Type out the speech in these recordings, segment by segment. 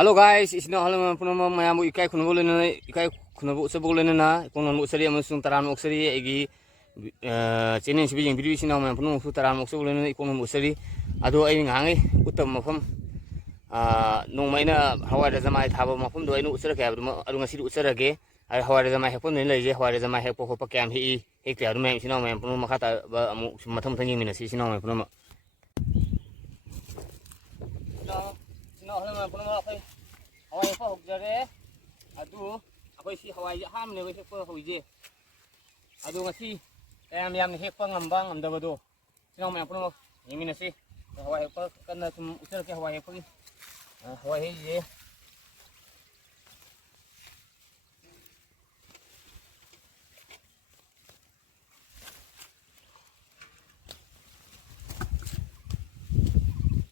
Halo guys, isina halo punama mayamu ikai kunabu lena ikai kunabu usabuk lena na kunabu usari amasung taran usari egi channel sibi jeng video isina mayamu punama usu taran usabuk lena kunabu usari ado ai ngangai utam mafam nong maina hawai razamai thaba mafam do ai nu usara kaya adu ngasi usara ge ai hawai razamai hepon ne leje hawai razamai hepo hopa kyam hi hek adu mayamu isina mayamu punama khata amu matham thangi mina si isina mayamu punama halo punama kai hawai pa hokjare adu akhoi si hawai ham ne hek pa hoije adu ngasi yam yam hek pa ngamba ngamdabado sino ma puno yimina si hawai pa kana tum usar ke hawai pa hawai he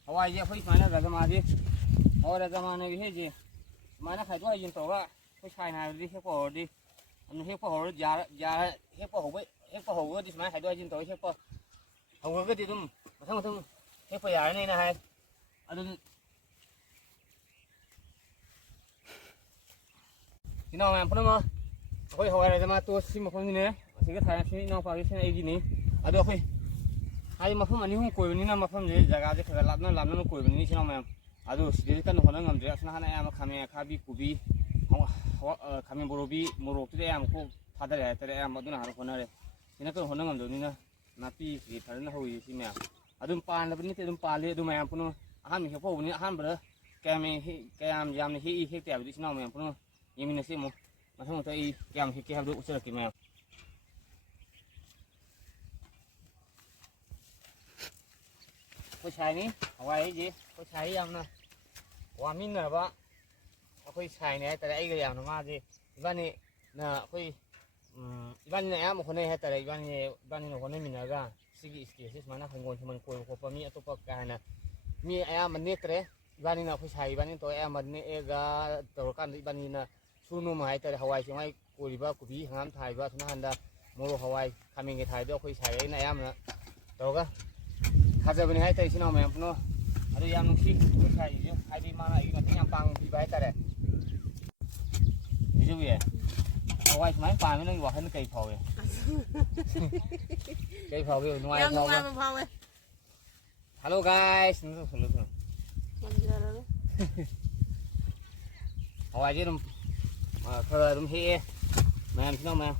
hawai je khoi mana daga ma di और जमाने भी है जी माना खाई तो है जिन तो का कुछ खाई ना दी है पौड़ दी हम है पौड़ जार जार है पौड़ जिस माना खाई तो है जिन तो है पौड़ हमก็ดีतुमทั้งहै पौड़ यार नहीं ना है अदुनที่น้องแม่พุ่นมาคุยหอยอะไรจะมาตัวซิมาพุ่นนี่เนี่ยสิ่งที่ถ่ายสิ่งน้องฝากที่ไอ้ดีนี่อดูคุยไอ้มาพุ่นอันนี้ห้องคุยวันนี้นะมาพุ่นเลยจากการที่เขาลับนั่นคุยวันนี้ที่น้องแม่adu sedikit kan hono ngam dia sana hana am kami kabi kubi kami borobi morok tu am ko father ya tere am aduna har hono re ina kan hono ngam do ni na napi ki thar na hoyi si me adum pan la bni te dum pan le dum am puno ahan mi hepo ni ahan bra kami kam jam ni hi he te abdi sina me puno yemi na si mo masang ta i kam hi ke ha do usara ki meผู้ชายนี้เอาไว้จีผู้ชายยังนะว่ามินนะปะผู้ชายเนี่ยแต่ไอ้ก็ยังนะมาจีบ้านนี้นะคุยบ้านนี้มันคนนี้ให้แต่บ้านนี้คนนี้มินนะก็สิ่งที่มันน่าขงงที่มันคุยกับผมมีตัวประกันนะมีไอ้มันนี่แต่บ้านนี้นะผู้ชายบ้านนี้ตัวไอ้มันนี่ก็ตัวกันบ้านนี้นะชูนุ่มให้แต่ฮาวายช่วยคุยบ้าคุยห้ามถ่ายบ้าทุนหันดาโมโรฮาวายทำยังไงถ่ายด้วยผู้ชายไอ้นายมันนะตัวก็खाजा बनी है तो इसी नाम में अपनो अरे यार नुक्सी कुछ है ये आईडी माना ये कहते हैं पांग भी बेहतर है ये जो भी है हवाई में पांग में नहीं वाहन कई फावे नुआई फावे हेलो गाइस सुनो हवाई जी तुम थोड़ा तुम ही मैं सुनो मैं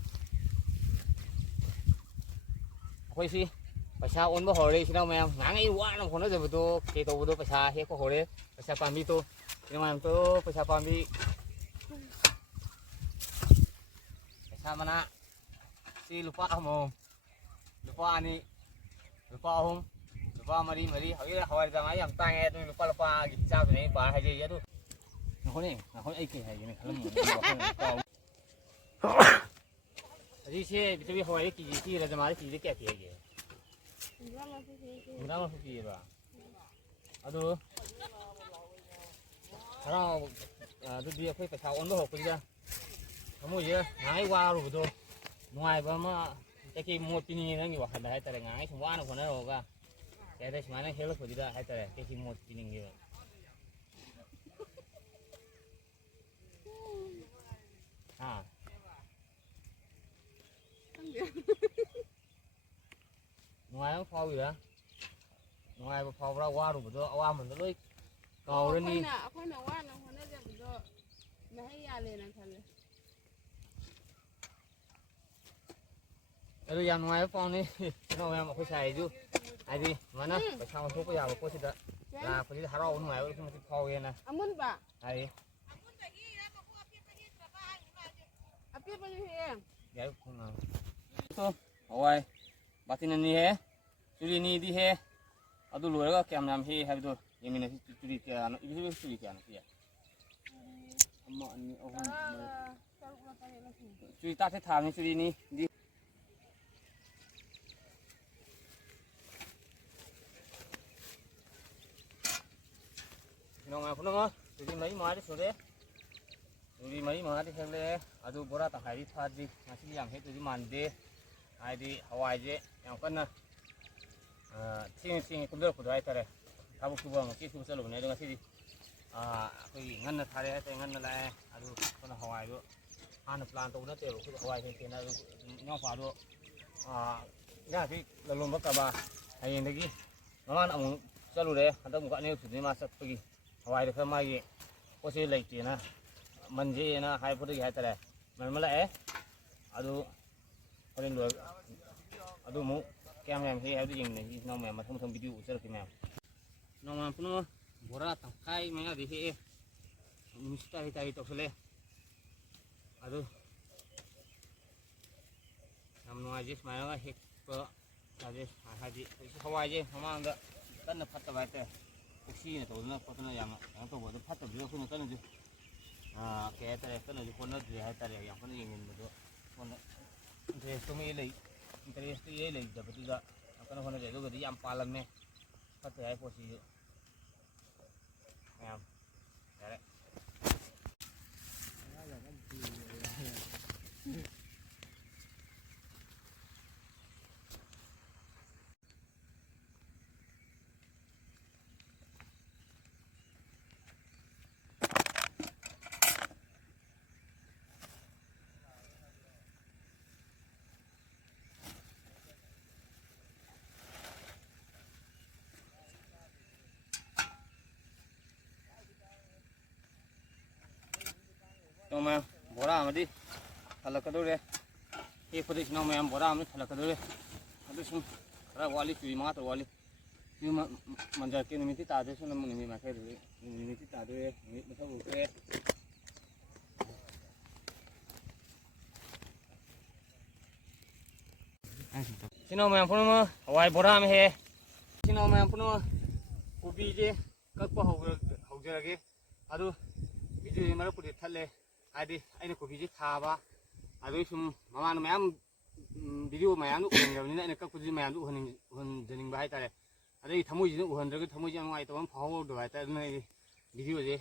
कोई सीประชาอุ่นบ่หอเลยพี่น้องแม่งางไอ้ว่าน้องคนนั้นจะไปตัวเกตัวไปตัวประชาเฮ็ดก็หอเลยประชาปามีตัวพี่น้องแม่ตัวประชาปามีประชามานะsi lupa mo lupa ani lupa hong lupa mari hoi hoi jama yam tang e tu lupa gi chao tu ni pa hai je ya tuคนนี้คนไอ้เก๋อยู่นี่ขลุ่มนี่เช่จะไปหอยกี่ที่เราจะมาที่จะแก่เก๋Murah masuk kiri lah. Aduh, kalau aduh dia kau pasal on boh kau dia. Kamu je, ngai waru betul. Ngai bama, jadi mau pini nanti wah ada hai tereng ngai semua anak kono roga. Jadi semana hello kau dia hai tereng, jadi mau pini gitu. Ah. Ngoài nó phao gì đó, ngoài phao ra qua rồi bữa qua mình nó lấy cầu lên đi. Khối nào qua nó khối nóจะbữaไม่ให้ยาเลยนะท่านเลย Aduh yang ngoài phao này, nó em có xài chứ, ai đi, mà nó, phải sao thuốc bây giờ có gì đó, là phải đi tháo ra ngoài rồi không phao vậy nè. Amun pak. Ai. Api apa ni he? Ya, không nào. Thôi, rồi, batin ini he. Curi ni di he, aduh luar ga kiam nam he, habis tu, yang mana curi kian, itu curi kian ya. Amma ni orang. Curi tak setahun ni curi ni di. Nong apa nong? Curi mai mari sore. Curi mai mari sore. Aduh borat tak hari tadi, masih yang he curi mande. Hari Hawaii je, yang kan na. Sini kumdor kudu ay tare. Kamu kubuang, kisi kusalo na dengan sini. ꯑꯩꯈꯣꯏꯒꯤ ꯉꯟꯅ ꯊꯥꯔꯦ ꯍꯥꯏꯇꯥꯔꯦ ꯉꯟꯅ ꯂꯥꯛꯑꯦ ꯑꯗꯨ ꯑꯩꯈꯣꯏꯅ ꯍꯋꯥꯏꯗꯣ ꯍꯥꯟꯅ ꯄ꯭ꯂꯥꯟ ꯇꯧꯕ ꯅꯠꯇꯦꯕ ꯑꯩꯈꯣꯏ ꯍꯋꯥꯏ ꯍꯦꯛꯀꯦꯅ ꯑꯗꯨ ꯏꯅꯥꯎꯄꯥꯗꯣ ꯏꯟꯖꯥꯡ ꯂꯂꯣꯟꯕ ꯀꯕꯥ ꯍꯌꯦꯡꯗꯒꯤ ꯃꯃꯥꯅ ꯑꯃꯨꯛ ꯆꯠꯂꯨꯔꯦ ꯍꯟꯗꯛ ꯑꯃꯨꯛ ꯑꯅꯤꯔꯛ ꯁꯨꯗꯣꯏꯅꯤ ꯃꯥ ꯆꯠꯄꯒꯤ ꯍꯋꯥꯏꯗꯣ ꯈꯔ ꯃꯥꯒꯤ ꯄꯣꯠ ꯆꯩ ꯂꯩꯇꯦꯅ ꯃꯟꯖꯦꯅ ꯍꯥꯏꯕꯗꯒꯤ ꯍꯥꯏꯇꯥꯔꯦ ꯃꯟꯕ ꯂꯥꯛꯑꯦ ꯑꯗꯨ ꯍꯣꯔꯦꯟ ꯂꯣꯏ ꯑꯗꯨ ꯑꯃꯨꯛ ꯀꯌꯥꯝ ꯌꯥꯝ ꯍꯦꯛ ꯍꯥꯏꯕꯗꯨ ꯌꯦꯡꯅꯁꯤ ꯏꯅꯥꯎ ꯃꯌꯥꯝ ꯃꯊꯪ ꯃꯊꯪ ꯚꯤꯗꯤꯑꯣ ꯎꯠꯆꯔꯛꯀꯦ ꯃꯌꯥꯝ ꯏꯅꯥꯎ ꯃꯌꯥꯝ ꯄꯨꯝꯅꯃꯛ ꯕꯣꯔꯥ ꯇꯪꯈꯥꯏ ꯃꯌꯥꯗꯤ ꯍꯦꯛꯑꯦ ꯅꯨꯃꯤꯠ ꯇꯥꯔꯤ ꯇꯥꯔꯤ ꯇꯧꯁꯜꯂꯦ ꯑꯗꯨ ꯌꯥꯝ ꯅꯨꯡꯉꯥꯏꯖꯩ ꯁꯨꯃꯥꯏꯅ ꯍꯦꯛꯄ ꯌꯥꯗꯦ ꯍꯥꯏꯗꯤ ꯍꯋꯥꯏꯁꯦ ꯃꯃꯥꯡꯗ ꯀꯟꯅ ꯐꯠꯇꯕ ꯍꯥꯏꯇꯥꯔꯦ ꯎꯛꯁꯤꯅ ꯇꯧꯗꯅ ꯈꯣꯠꯇꯅ ꯌꯥꯝꯅ ꯀꯩꯅꯣ ꯇꯧꯕ ꯑꯗꯨ ꯐꯠꯇꯕꯤꯗ ꯑꯩꯈꯣꯏꯅ ꯀꯟꯅꯁꯨ ꯀꯩ ꯍꯥꯏꯇꯥꯔꯦ ꯀꯟꯅꯁꯨ ꯍꯣꯠꯅꯗ꯭ꯔꯦ ꯍꯥꯏꯇꯥꯔꯦ ꯌꯥꯝ ꯀꯟꯅ ꯌꯦꯡꯁꯤꯟꯕꯗꯣ ꯏꯟꯇꯔꯦꯁꯇꯨ ꯏꯔꯩ ꯂꯩꯇꯕꯗꯨꯗ ꯌꯥꯝ ꯀꯟꯅ ꯍꯣꯠꯅꯗ꯭ꯔꯦ ꯑꯗꯨꯒꯗꯤ ꯌꯥꯝ ꯄꯥꯜꯂꯝꯃꯦ ꯐꯠꯇꯦ ꯍꯥꯏ ꯄꯣꯠꯁꯤꯁꯨ ꯃꯌꯥꯝ ꯌꯥꯔꯦ ꯏꯅꯥꯎ ꯃꯌꯥꯝ ꯕꯣꯔꯥ ꯑꯃꯗꯤ ꯊꯜꯂꯛꯀꯗꯧꯔꯦ ꯍꯦꯛꯄꯗ ꯏꯅꯥꯎ ꯃꯌꯥꯝ ꯕꯣꯔꯥ ꯑꯃꯗꯤ ꯊꯜꯂꯛꯀꯗꯧꯔꯦ ꯑꯗꯨ ꯁꯨꯝ ꯈꯔ ꯋꯥꯠꯂꯤ ꯆꯨꯏ 5 ꯇꯔꯨꯛ ꯋꯥꯠꯂꯤ ꯁꯤ ꯃꯟꯖꯔꯛꯀꯦ ꯅꯨꯃꯤꯠꯇꯤ ꯇꯥꯗꯣꯏ ꯁꯣꯝꯗ ꯅꯨꯃꯤꯠ ꯃꯥꯏꯀꯩꯗꯗꯤ ꯅꯨꯃꯤꯠꯇꯤ ꯇꯥꯗꯣꯏꯔꯦ ꯅꯨꯃꯤꯠ ꯃꯁꯛ ꯎꯈ꯭ꯔꯦ ꯏꯅꯥꯎ ꯃꯌꯥꯝ ꯄꯨꯝꯅꯃꯛ ꯍꯋꯥꯏ ꯕꯣꯔꯥ ꯑꯃ ꯍꯦꯛꯑꯦ ꯏꯅꯥꯎ ꯃꯌꯥꯝ ꯄꯨꯝꯅꯃꯛ ꯀꯣꯕꯤꯁꯦ ꯀꯛꯄ ꯍꯧꯖꯔꯒꯦ ꯑꯗꯨ ꯚꯤꯗꯤꯑꯣꯒꯤ ꯃꯔꯛꯄꯨꯗꯤ ꯊꯠꯂꯦ ꯍꯥꯏꯗꯤ ꯑꯩꯅ ꯀꯣꯕꯤꯁꯦ ꯊꯥꯕ ꯑꯗꯨꯒꯤ ꯁꯨꯝ ꯃꯃꯥꯅ ꯃꯌꯥꯝ ꯚꯤꯗꯤꯑꯣ ꯃꯌꯥꯝꯗꯨ ꯎꯍꯟꯈ꯭ꯔꯕꯅꯤꯅ ꯑꯩꯅ ꯀꯛꯄꯁꯤ ꯃꯌꯥꯝꯗꯨ ꯎꯍꯟꯖꯅꯤꯡꯕ ꯍꯥꯏꯇꯥꯔꯦ ꯑꯗꯒꯤ ꯊꯃꯣꯏꯁꯤꯗ ꯎꯍꯟꯗ꯭ꯔꯒ ꯊꯃꯣꯏꯁꯤ ꯌꯥꯝ ꯅꯨꯡꯉꯥꯏꯇꯕ ꯑꯃ ꯐꯥꯎꯍꯧꯗꯕ ꯍꯥꯏꯇꯥꯔꯦ ꯑꯗꯨꯅ ꯑꯩ ꯚꯤꯗꯤꯑꯣꯁꯦ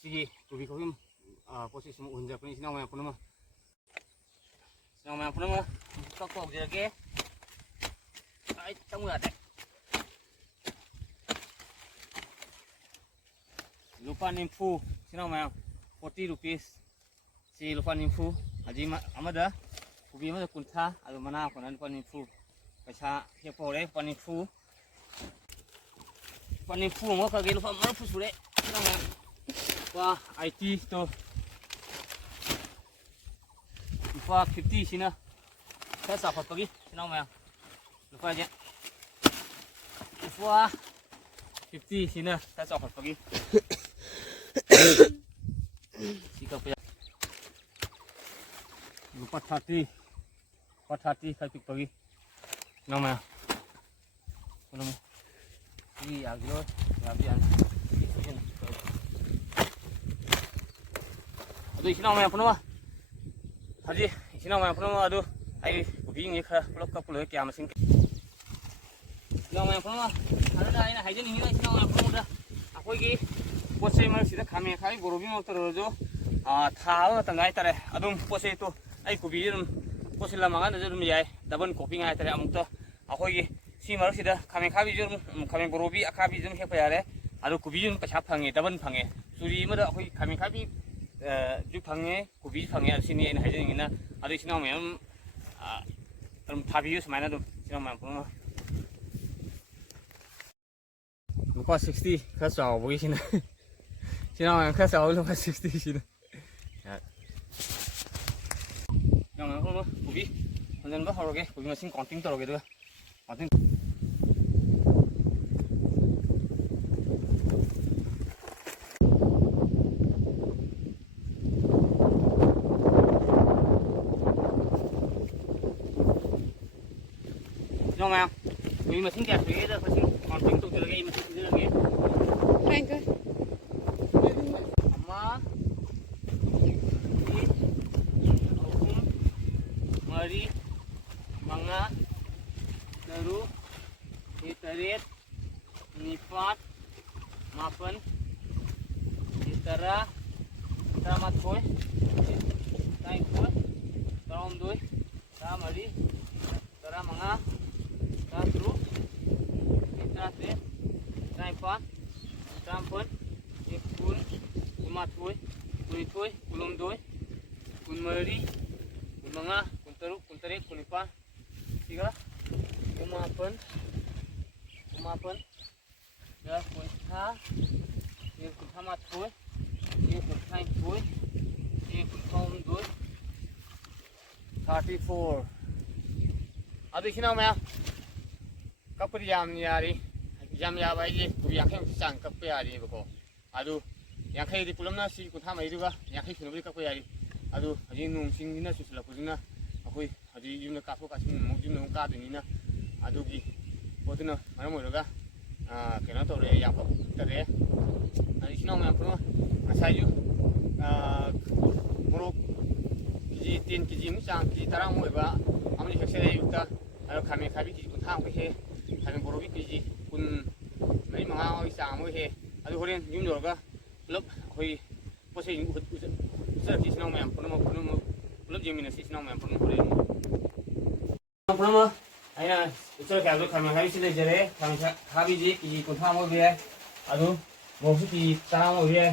ꯁꯤꯒꯤ ꯀꯣꯕꯤ ꯈꯣꯛꯐꯝ ꯄꯣꯠꯁꯤ ꯁꯨꯝ ꯎꯍꯟꯖꯔꯛꯄꯅꯤ ꯏꯆꯤꯟ ꯏꯅꯥꯎ ꯃꯌꯥꯝ ꯄꯨꯝꯅꯃꯛ ꯏꯆꯤꯟ ꯏꯅꯥꯎ ꯃꯌꯥꯝ ꯄꯨꯝꯅꯃꯛ ꯀꯛꯄ ꯍꯧꯖꯔꯒꯦ ꯑꯩ ꯆꯪꯕ ꯌꯥꯗꯦ ꯂꯨꯄꯥ 90 ꯏꯆꯤꯟ ꯏꯅꯥꯎ ꯃꯌꯥꯝ 40 ꯔꯨꯄꯤꯁ ꯁꯤ ꯂꯨꯄꯥ 90 ꯍꯧꯖꯤꯛ ꯑꯃꯗ ꯀꯣꯕꯤ ꯑꯃꯗ 50 ꯑꯗꯨ ꯃꯅꯥ ꯀꯣꯟꯅ ꯂꯨꯄꯥ 90 ꯄꯩꯁꯥ ꯍꯦꯛꯄ ꯍꯧꯔꯦ ꯂꯨꯄꯥ 90 ꯂꯨꯄꯥ 90 ꯑꯃꯨꯛ ꯀꯛꯒꯦ ꯂꯨꯄꯥ 30 ꯁꯨꯔꯦ ꯏꯆꯤꯟ ꯏꯅꯥꯎ ꯃꯌꯥꯝ ꯂꯨꯄꯥ 80 ꯇꯣ ꯂꯨꯄꯥ 50 ꯁꯤꯅ ꯈꯔ ꯆꯥꯎꯈꯠꯄꯒꯤ ꯏꯆꯤꯟ ꯏꯅꯥꯎ ꯃꯌꯥꯝ ꯂꯨꯄꯥꯁꯦ ꯂꯨꯄꯥ 50 ꯁꯤꯅ ꯈꯔ ꯆꯥꯎꯈꯠꯄꯒꯤ ꯁꯤ ꯀꯛꯄ ꯌꯥꯏ ꯂꯨꯄꯥ 30 ꯈꯔ ꯄꯤꯛꯄꯒꯤ ꯏꯅꯥꯎ ꯃꯌꯥꯝ ꯄꯨꯝꯅꯃꯛ ꯁꯤ ꯌꯥꯈꯤꯔꯣꯏ ꯌꯥꯕꯗꯤ ꯌꯥꯅꯤ ꯑꯗꯨ ꯏꯆꯤꯟ ꯏꯅꯥꯎ ꯃꯌꯥꯝ ꯄꯨꯝꯅꯃꯛ ꯍꯧꯖꯤꯛ ꯏꯆꯤꯟ ꯏꯅꯥꯎ ꯃꯌꯥꯝ ꯄꯨꯝꯅꯃꯛ ꯑꯗꯨ ꯑꯩ ꯀꯣꯕꯤꯁꯤꯡꯁꯦ ꯈꯔ ꯄꯨꯂꯞ ꯀꯛꯄ ꯂꯣꯏ ꯀꯌꯥ ꯃꯁꯤꯡ ꯏꯆꯤꯟ ꯏꯅꯥꯎ ꯃꯌꯥꯝ ꯄꯨꯝꯅꯃꯛ ꯑꯗꯨꯅ ꯑꯩꯅ ꯍꯥꯏꯖꯅꯤꯡꯉꯤꯕ ꯏꯆꯤꯟ ꯏꯅꯥꯎ ꯃꯌꯥꯝ ꯄꯨꯝꯅꯃꯛꯇ ꯑꯩꯈꯣꯏꯒꯤ ꯄꯣꯠ ꯆꯩ ꯃꯔꯛꯁꯤꯗ ꯈꯥꯃꯦꯟ ꯑꯈꯥꯕꯤ ꯕꯣꯔꯣꯕꯤ ꯃꯛꯇ ꯑꯣꯏꯔꯁꯨ ꯊꯥꯕ ꯃꯇꯝꯗ ꯍꯥꯏꯇꯥꯔꯦ ꯑꯗꯨꯝ ꯄꯣꯠ ꯆꯩꯗꯣ ꯑꯩ ꯀꯣꯕꯤꯁꯦ ꯑꯗꯨꯝ ꯄꯣꯠꯁꯤ ꯂꯝꯃꯀꯥꯟꯗꯁꯨ ꯑꯗꯨꯝ ꯌꯥꯏ ꯗꯕꯜ ꯀꯣꯄꯤꯡ ꯍꯥꯏꯇꯥꯔꯦ ꯑꯃꯨꯛꯇ ꯑꯩꯈꯣꯏꯒꯤ ꯁꯤ ꯃꯔꯛꯁꯤꯗ ꯈꯥꯃꯦꯟ ꯑꯈꯥꯕꯤꯁꯨ ꯑꯗꯨꯝ ꯈꯥꯃꯦꯟ ꯕꯣꯔꯣꯕꯤ ꯑꯈꯥꯕꯤꯁꯨ ꯑꯗꯨꯝ ꯍꯦꯛꯄ ꯌꯥꯔꯦ ꯑꯗꯨ ꯀꯣꯕꯤꯁꯨ ꯑꯗꯨꯝ ꯄꯩꯁꯥ ꯐꯪꯉꯦ ꯗꯕꯜ ꯐꯪꯉꯦ ꯆꯨꯔꯤ ꯑꯃꯗ ꯑꯩꯈꯣꯏ ꯈꯥꯃꯦꯟ ꯑꯈꯥꯕꯤ ꯁꯨ ꯐꯪꯉꯦ ꯀꯣꯕꯤꯁꯨ ꯐꯪꯉꯦ ꯑꯁꯤꯅꯤ ꯑꯩꯅ ꯍꯥꯏꯖꯅꯤꯡꯉꯤꯅ ꯑꯗꯨ ꯏꯆꯤꯟ ꯏꯅꯥꯎ ꯃꯌꯥꯝ ꯑꯗꯨꯝ ꯊꯥꯕꯤꯌꯨ ꯁꯨꯃꯥꯏꯅ ꯑꯗꯨꯝ ꯏꯆꯤꯟ ꯏꯅꯥꯎ ꯃꯌꯥꯝ ꯄꯨꯝꯅꯃꯛ ꯂꯨꯄꯥ 60 ꯈꯔ ꯆꯥꯎꯕꯒꯤꯁꯤꯅ ꯏꯆꯤꯟ ꯏꯅꯥꯎ ꯃꯌꯥꯝ ꯈꯔ ꯆꯥꯎꯕ ꯂꯨꯄꯥ 60 ꯁꯤꯅ ꯏꯆꯤꯟ ꯏꯅꯥꯎ ꯃꯌꯥꯝ ꯀꯣꯕꯤ ꯍꯨꯟꯖꯤꯟꯕ ꯍꯧꯔꯒꯦ ꯀꯣꯕꯤ ꯃꯁꯤꯡ ꯀꯥꯎꯟꯇꯤꯡ ꯇꯧꯔꯒꯦ ꯑꯗꯨꯒ counting 이놈아 여기 뭐 신기한 저기에다 사실 깜짝 들어게 이만 들어게 그러니까 엄마 어금 머리 망아 teru itarit nifat mapan itara tamat boy tay boy tarom doy tamari tara manga tatru itrate tay pat tampon ikun Kumathoi, Kunithoi, Kulumdoi, Kunmari, Kunmanga, Kuntaruk, Kuntarik, Kunipan, Tiga, Kumapan, ya Kuntha, ini Kuntamathoi, ini Kunthaithoi, ini Kunthomdoi, 34. Aduh sini nama kapur jam ya bayi yang keng sang kapur yari beko. Aduh yang keng di pulau nasi kuntah mai juga yang keng sudah beli kapur yari. Aduh haji nung sing nina susul aku nina aku haji jumna kafu kasih nung jumna nung kadu nina. Aduh gi waktu na mana mau juga kena tahu le yang kapur tadi. Aduh sini nama yang pernah saya muruk kiji tin kiji musang kiji tarang mau iba amri kesel yuta. Kami kiji kun thang he kami borobi kiji kun mai manga oi sang mo he adu horen yum dorga lop hoi pose yum usar kisi nong mem puno lop jemina kisi nong mem puno horen puno aina usar ka adu kami sile jere kami ji kiji kun thang mo be adu mo su ki tarang mo be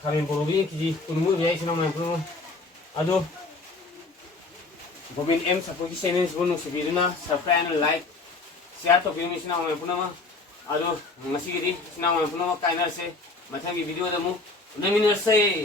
kami borobi kiji kun mo be kisi nong mem puno adu Gobin M support channel sebelum sebelumnya subscribe and like share to video ini nama punama aduh masih gini nama punama kainer se macam video demo udah miner se